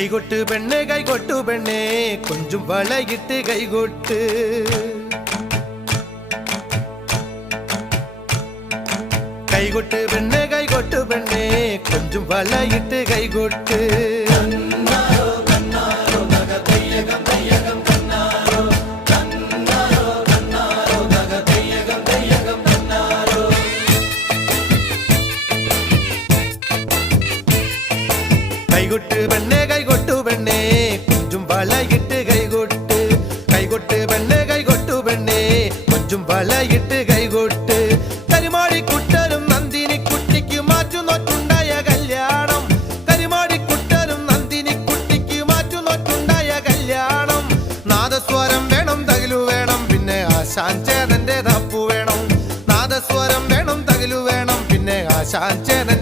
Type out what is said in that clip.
കൈകൊട്ട് പെണ്ണെ കൈകൊട്ടു പെണ്ണെ കൊഞ്ചും വളയിട്ട് കൈകൊട്ട് കൈകൊട്ട് പെണ്ണെ കൈകൊട്ടു പെണ്ണെ കൊഞ്ചും വളയിട്ട് കൈകൊട്ട് കൈകൊട്ട് പെണ്ണെ കൈകൊട്ടു പെണ്ണെ കൊഞ്ചും വളയിട്ട് കൈകൊട്ട് കൈകൊട്ട് പെണ്ണെ കൈകൊട്ടു പെണ്ണെ കൊഞ്ചും വളയിട്ട് കൈകൊട്ട് കരിമാടിക്കുട്ടനും നന്ദിനിക്കുട്ടിക്ക് മാറ്റുന്നോറ്റുണ്ടായ കല്യാണം കരിമാടിക്കുട്ടനും നന്ദിനിക്കുട്ടിക്ക് മാറ്റുന്നോറ്റുണ്ടായ കല്യാണം നാദസ്വരം വേണം തകിലു വേണം പിന്നെ ആശാൻ ചേതന്റെ തപ്പു വേണം നാദസ്വരം വേണം തകിലു വേണം പിന്നെ ആശാൻ ചേതൻ